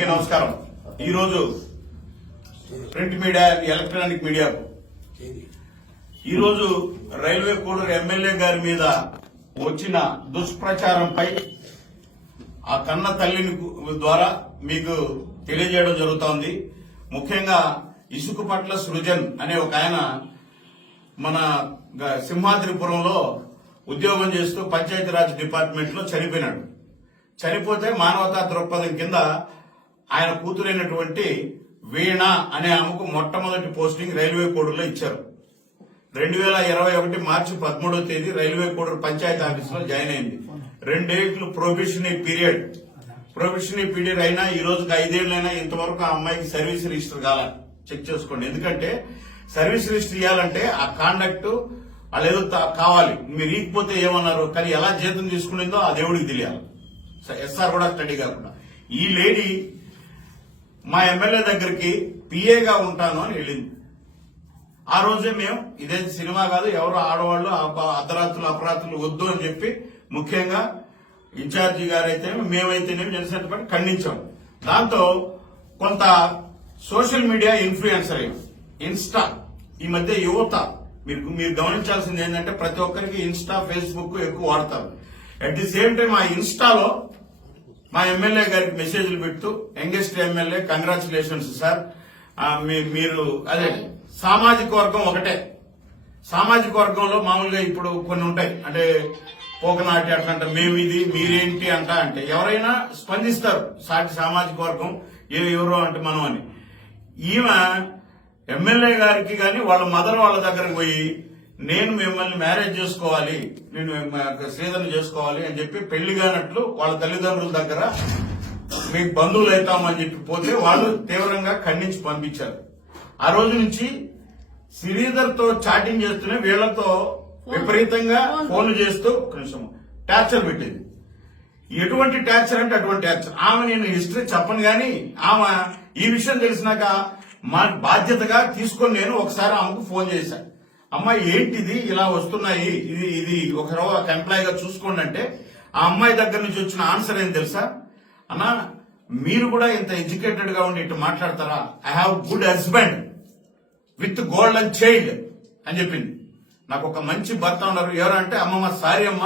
నమస్కారం. ఈరోజు print media, electronic మీడియాకు ఈరోజు రైల్వే కోడూరు ఎమ్మెల్యే గారి మీద వచ్చిన దుష్ప్రచారంపై ఆ కన్న తల్లిని ద్వారా మీకు తెలియజేయడం జరుగుతోంది. ముఖ్యంగా ఇసుకపట్ల సృజన్ అనే ఒక ఆయన మన సింహాద్రిపురంలో ఉద్యోగం చేస్తూ పంచాయతీరాజ్ డిపార్ట్మెంట్ లో చనిపోయినాడు. చనిపోతే మానవతా దృక్పథం కింద ఆయన కూతురైనటువంటి వీణ అనే ఆమెకు మొట్టమొదటి పోస్టింగ్ రైల్వే కోడూరులో ఇచ్చారు. 2021 మార్చి 13వ తేదీ రైల్వే కోడూరు పంచాయతీ ఆఫీసులో జాయిన్ అయింది. 2 ఏళ్లు ప్రొబేషనరీ పీరియడ్ అయినా ఈ రోజుకి 5 ఏళ్లైనా ఇంతవరకు ఆ అమ్మాయికి సర్వీస్ రిజిస్టర్ కాల. చెక్ చేసుకోండి. ఎందుకంటే సర్వీస్ రిజిస్టర్ ఇవ్వాలంటే ఆ కాండక్ట్ వాళ్ళేదో కావాలి. మీరు ఇకపోతే ఏమన్నారు, కానీ ఎలా జీతం తీసుకునేందో ఆ దేవుడికి తెలియాలి. ఎస్ఆర్ కూడా స్టడీ కాకుండా ఈ లేడీ మా ఎమ్మెల్యే దగ్గరికి పిఏగా ఉంటాను అని వెళ్ళింది. ఆ రోజే మేము ఇదే సినిమా కాదు, ఎవరు ఆడవాళ్లు అర్ధరాత్రులు అపరాత్రులు వద్దు అని చెప్పి ముఖ్యంగా ఇన్ఛార్జి గారైతే మేమైతేనేమి జనసేన పార్టీ ఖండించాం. దాంతో కొంత సోషల్ మీడియా ఇన్ఫ్లుయెన్సర్ ఇన్స్టా ఈ మధ్య యువత మీరు గమనించాల్సింది ఏంటంటే ప్రతి ఒక్కరికి ఇన్స్టా, ఫేస్బుక్ ఎక్కువ వాడతారు. అట్ ది సేమ్ టైం ఆ ఇన్స్టాలో మా ఎమ్మెల్యే గారికి మెసేజ్లు పెడుతూ యంగెస్ట్ ఎమ్మెల్యే, కంగ్రాచులేషన్స్ సార్, మీరు అదే సామాజిక వర్గం ఒకటే. సామాజిక వర్గంలో మామూలుగా ఇప్పుడు కొన్ని ఉంటాయి, అంటే పోకనాటి అట్లంట, మేము ఇది మీరేంటి అంటే ఎవరైనా స్పందిస్తారు. సాటి సామాజిక వర్గం ఎవరో అంటే మనం అని. ఈమె ఎమ్మెల్యే గారికి గాని వాళ్ళ మదర్ వాళ్ళ దగ్గరకు పోయి నేను మిమ్మల్ని మ్యారేజ్ చేసుకోవాలి, నేను శ్రీధరణ చేసుకోవాలి అని చెప్పి పెళ్లి కానట్లు వాళ్ళ తల్లిదండ్రుల దగ్గర మీకు బంధువులు అవుతామని చెప్పి పోతే వాళ్ళు తీవ్రంగా ఖండించి పంపించారు. ఆ రోజు నుంచి శ్రీధర్ తో చాటింగ్ చేస్తూనే వీళ్లతో విపరీతంగా ఫోన్లు చేస్తూ కొంచెం టార్చర్ పెట్టింది. ఎటువంటి టార్చర్ అంటే అటువంటి టార్చర్. ఆమె నేను హిస్టరీ చెప్పను గాని ఆమె ఈ విషయం తెలిసినాక మా బాధ్యతగా తీసుకొని నేను ఒకసారి ఆమెకు ఫోన్ చేశాను. అమ్మాయి ఏంటిది ఇలా వస్తున్నాయి, ఇది ఒక ఎంప్లాయీగా చూసుకోండి అంటే ఆ అమ్మాయి దగ్గర నుంచి వచ్చిన ఆన్సర్ ఏం తెలుసా, అన్నా మీరు కూడా ఇంత ఎడ్యుకేటెడ్ గా ఉండి ఇటు మాట్లాడతారా, I have good husband with golden child అని చెప్పింది. నాకు ఒక మంచి భర్త ఉన్నారు. ఎవరంటే అమ్మమ్మ సారీ అమ్మ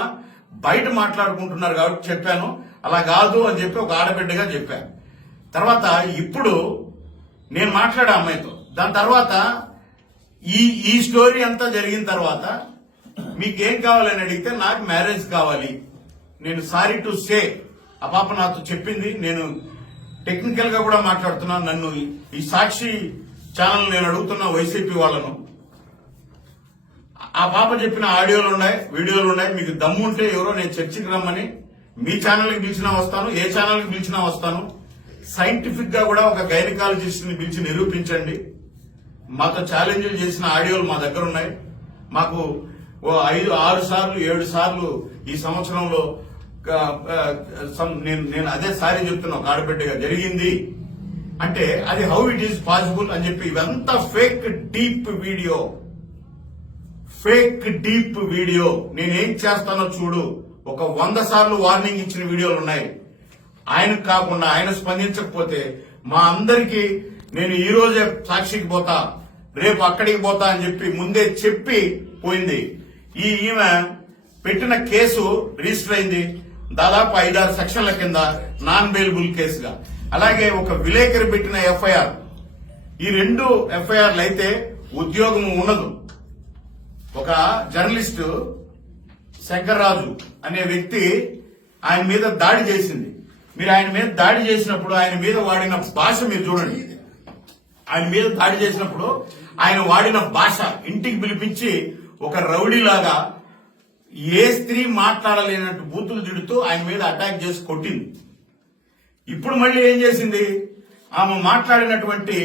బయట మాట్లాడుకుంటున్నారు కాబట్టి చెప్పాను, అలా కాదు అని చెప్పి ఒక ఆడబిడ్డగా చెప్పాను. తర్వాత ఇప్పుడు నేను మాట్లాడా అమ్మాయితో. దాని తర్వాత ఈ స్టోరీ అంతా జరిగిన తర్వాత మీకేం కావాలని అడిగితే నాకు మ్యారేజ్ కావాలి, నేను సారీ టు సే ఆ పాప నాతో చెప్పింది. నేను టెక్నికల్ గా కూడా మాట్లాడుతున్నాను. నన్ను ఈ సాక్షి ఛానల్ నేను అడుగుతున్నా వైసీపీ వాళ్ళను, ఆ పాప చెప్పిన ఆడియోలు ఉన్నాయి, వీడియోలు ఉన్నాయి. మీకు దమ్ముంటే ఎవరో నేను చర్చకి రమ్మని మీ ఛానల్కి పిలిచినా వస్తాను, ఏ ఛానల్కి పిలిచినా వస్తాను. సైంటిఫిక్ గా కూడా ఒక గైనకాలజిస్ట్ ని పిలిచి నిరూపించండి. మాతో ఛాలెంజ్లు చేసిన ఆడియోలు మా దగ్గర ఉన్నాయి. మాకు 5, 6 సార్లు 7 సార్లు ఈ సంవత్సరంలో నేను అదే సారీ చెప్తున్నా, ఒక ఆడబిడ్డగా జరిగింది అంటే అది హౌ ఇట్ ఈస్ పాసిబుల్ అని చెప్పి. ఇవంతా ఫేక్ డీప్ వీడియో. నేనేం చేస్తానో చూడు, ఒక 100 సార్లు వార్నింగ్ ఇచ్చిన వీడియోలు ఉన్నాయి. ఆయనకు కాకుండా ఆయన స్పందించకపోతే మా అందరికీ నేను ఈ రోజే సాక్షికి పోతా, రేపు అక్కడికి పోతా అని చెప్పి ముందే చెప్పి పోయింది. ఈమె పెట్టిన కేసు రిజిస్టర్ అయింది దాదాపు 5-6 సెక్షన్ల కింద నాన్ బెయిలబుల్ కేసుగా. అలాగే ఒక విలేకరి పెట్టిన ఎఫ్ఐఆర్, ఈ 2 ఎఫ్ఐఆర్లు అయితే ఉద్యోగం ఉండదు. ఒక జర్నలిస్టు శంకర్రాజు అనే వ్యక్తి ఆయన మీద దాడి చేసింది. మీరు ఆయన మీద దాడి చేసినప్పుడు ఆయన మీద వాడిన భాష మీరు చూడండి. ఆయన మీద దాడి చేసినప్పుడు ఆయన వాడిన భాష ఇంటికి పిలిపించి ఒక రౌడీలాగా ఏ స్త్రీ మాట్లాడలేనట్టు బూతులు తిడుతూ ఆయన మీద అటాక్ చేసి కొట్టింది. ఇప్పుడు మళ్ళీ ఏం చేసింది, ఆమె మాట్లాడినటువంటి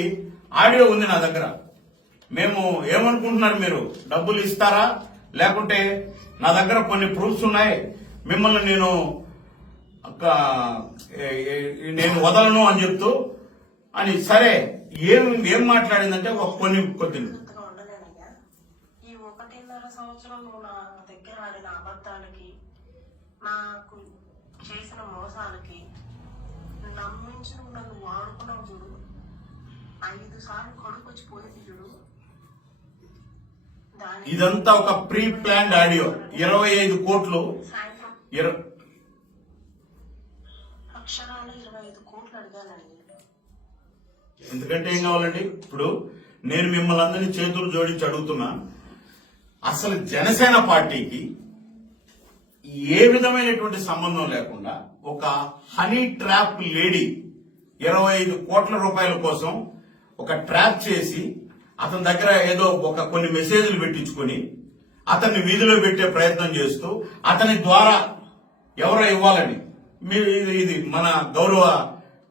ఆడియో ఉంది నా దగ్గర. మేము ఏమనుకుంటున్నారు, మీరు డబ్బులు ఇస్తారా లేకుంటే నా దగ్గర కొన్ని ప్రూఫ్స్ ఉన్నాయి, మిమ్మల్ని నేను వదలను అని చెప్తూ అని. సరే ఏం మాట్లాడిందంటే కొన్ని ఈ 1.5 సంవత్సరం నా దగ్గర ఆడిన అబద్ధాలకి, నాకు చేసిన మోసాలకి నమ్మించిన 5 సార్లు కొడుకు వచ్చి పోయింది చూడు. దాని ఇదంతా ఒక ప్రీ ప్లాన్డ్ ఆడియో. 25 కోట్లు సాయంత్రం 20 అక్షరాలు 25 కోట్లు అడిగానండి. ఎందుకంటే ఏం కావాలండి? ఇప్పుడు నేను మిమ్మల్ని అందరినీ చేతులు జోడించి అడుగుతున్నా, అసలు జనసేన పార్టీకి ఏ విధమైనటువంటి సంబంధం లేకుండా ఒక హనీ ట్రాప్ లేడీ 25 కోట్ల రూపాయల కోసం ఒక ట్రాప్ చేసి అతని దగ్గర ఏదో ఒక కొన్ని మెసేజ్లు పెట్టించుకొని అతన్ని వీధిలో పెట్టే ప్రయత్నం చేస్తూ అతని ద్వారా ఎవరో ఇవ్వాలని మీరు ఇది మన గౌరవ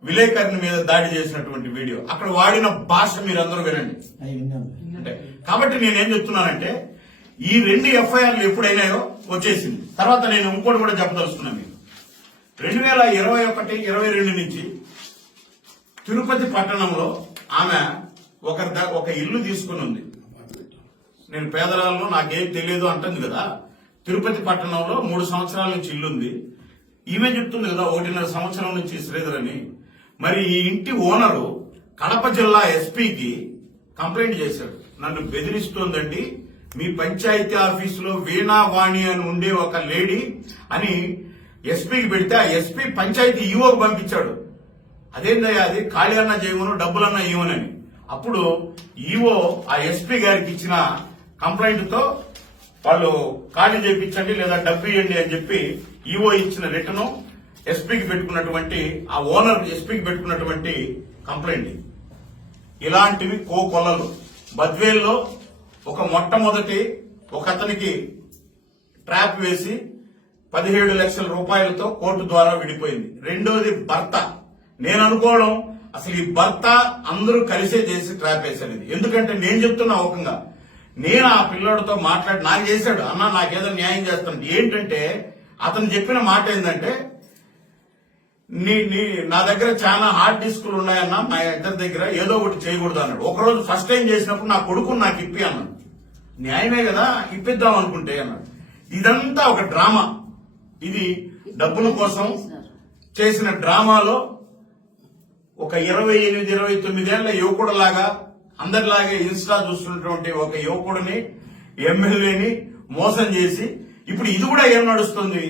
విలేకరుని మీద దాడి చేసినటువంటి వీడియో. అక్కడ వాడిన భాష మీరందరూ వినండి. అంటే కాబట్టి నేనేం చెప్తున్నానంటే ఈ 2 ఎఫ్ఐఆర్లు ఎప్పుడైనాయో వచ్చేసింది. తర్వాత నేను ఇంకోటి కూడా చెప్పదలుచుకున్నాను మీకు. 2021-22 నుంచి తిరుపతి పట్టణంలో ఆమె ఒక ఇల్లు తీసుకుని ఉంది. నేను పేదరాలను నాకేం తెలియదు అంటుంది కదా. తిరుపతి పట్టణంలో 3 సంవత్సరాల నుంచి ఇల్లుంది. ఈమె చెప్తుంది కదా 1.5 సంవత్సరం నుంచి శ్రీధర్ అని. మరి ఈ ఇంటి ఓనరు కడప జిల్లా ఎస్పీకి కంప్లైంట్ చేశాడు. నన్ను బెదిరిస్తోందండి, మీ పంచాయతీ ఆఫీసులో వీణావాణి అని ఉండే ఒక లేడీ అని ఎస్పీకి పెడితే ఆ ఎస్పీ పంచాయతీ ఈవోకి పంపించాడు. అదేందయ్యా అది, ఖాళీ అన్నా చేయమను డబ్బులన్నా ఇవ్వనని. అప్పుడు ఈవో ఆ ఎస్పీ గారికి ఇచ్చిన కంప్లైంట్ తో వాళ్ళు ఖాళీ చేయించండి లేదా డబ్బు ఇవ్వండి అని చెప్పి ఈవో ఇచ్చిన రిటర్న్ ఎస్పీకి పెట్టుకున్నటువంటి ఆ ఓనర్ ఎస్పీకి పెట్టుకున్నటువంటి కంప్లైంట్. ఇలాంటివి కోకొల్లలు. బద్వేల్లో ఒక మొట్టమొదటి ఒక అతనికి ట్రాప్ వేసి 17 లక్షల రూపాయలతో కోర్టు ద్వారా విడిపోయింది. రెండోది భర్త. నేను అనుకోవడం అసలు ఈ భర్త అందరూ కలిసే చేసి ట్రాప్ వేశారు. ఇది ఎందుకంటే నేను చెప్తున్నా ఓకంగా, నేను ఆ పిల్లోడితో మాట్లాడి నాకు చేశాడు, అన్న నాకేదో న్యాయం చేస్తాను. ఏంటంటే అతను చెప్పిన మాట ఏంటంటే నా దగ్గర చాలా హార్డ్ డిస్కులు ఉన్నాయన్నా, మా ఇద్దరి దగ్గర ఏదో ఒకటి చేయకూడదు అన్నాడు. ఒకరోజు ఫస్ట్ టైం చేసినప్పుడు నా కొడుకుని నాకు ఇప్పి అన్నాడు. న్యాయమే కదా, ఇప్పిద్దాం అనుకుంటే అన్నాడు. ఇదంతా ఒక డ్రామా. ఇది డబ్బుల కోసం చేసిన డ్రామాలో ఒక 28-29 ఏళ్ల యువకుడులాగా అందరిలాగే ఇన్స్టా చూస్తున్నటువంటి ఒక యువకుడిని ఎమ్మెల్యేని మోసం చేసి ఇప్పుడు ఇది కూడా ఏం నడుస్తుంది.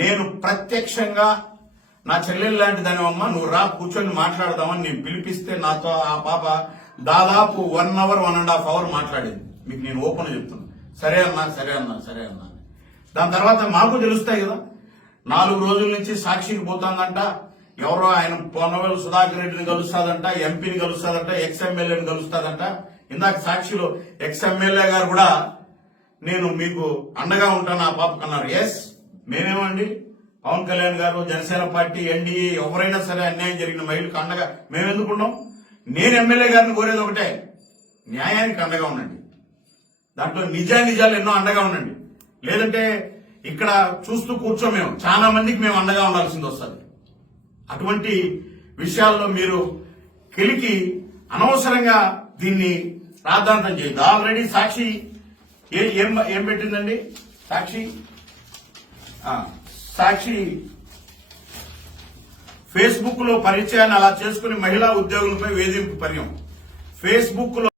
నేను ప్రత్యక్షంగా నా చెల్లెలు లాంటి దానివమ్మ, నువ్వు రా కూర్చొని మాట్లాడదామని నేను పిలిపిస్తే నాతో ఆ పాప దాదాపు 1 అవర్ 1.5 అవర్ మాట్లాడింది. మీకు నేను ఓపెన్ చెప్తున్నా. సరే అన్నా సరే అన్నా సరే అన్నా. దాని తర్వాత మాకు తెలుస్తాయి కదా. 4 రోజుల నుంచి సాక్షికి పోతుందంట. ఎవరో ఆయన పొన్నవేలు సుధాకర్ రెడ్డిని కలుస్తాదంట, ఎంపీని కలుస్తాదంట, ఎక్స్ ఎమ్మెల్యేని కలుస్తాదంట. ఇందాక సాక్షిలో ఎక్స్ ఎమ్మెల్యే గారు కూడా నేను మీకు అండగా ఉంటాను ఆ పాపకు అన్నారు. ఎస్, మేమేమండి పవన్ కళ్యాణ్ గారు, జనసేన పార్టీ, ఎన్డీఏ ఎవరైనా సరే అన్యాయం జరిగిన మహిళలకు అండగా మేమెందుకున్నాం. నేను ఎమ్మెల్యే గారిని కోరేది ఒకటే, న్యాయానికి అండగా ఉండండి. దాంట్లో నిజాలు ఎన్నో అండగా ఉండండి. లేదంటే ఇక్కడ చూస్తూ కూర్చోమేము చాలా మందికి మేము అండగా ఉండాల్సింది వస్తుంది. అటువంటి విషయాల్లో మీరు కెలికి అనవసరంగా దీన్ని ప్రాధాన్యత చేయదు. ఆల్రెడీ సాక్షి ఏం పెట్టిందండి? సాక్షి ఫేస్బుక్ లో పరిచయాన్ని అలా చేసుకుని మహిళా ఉద్యోగులపై వేధింపు పర్యం. ఫేస్బుక్ లో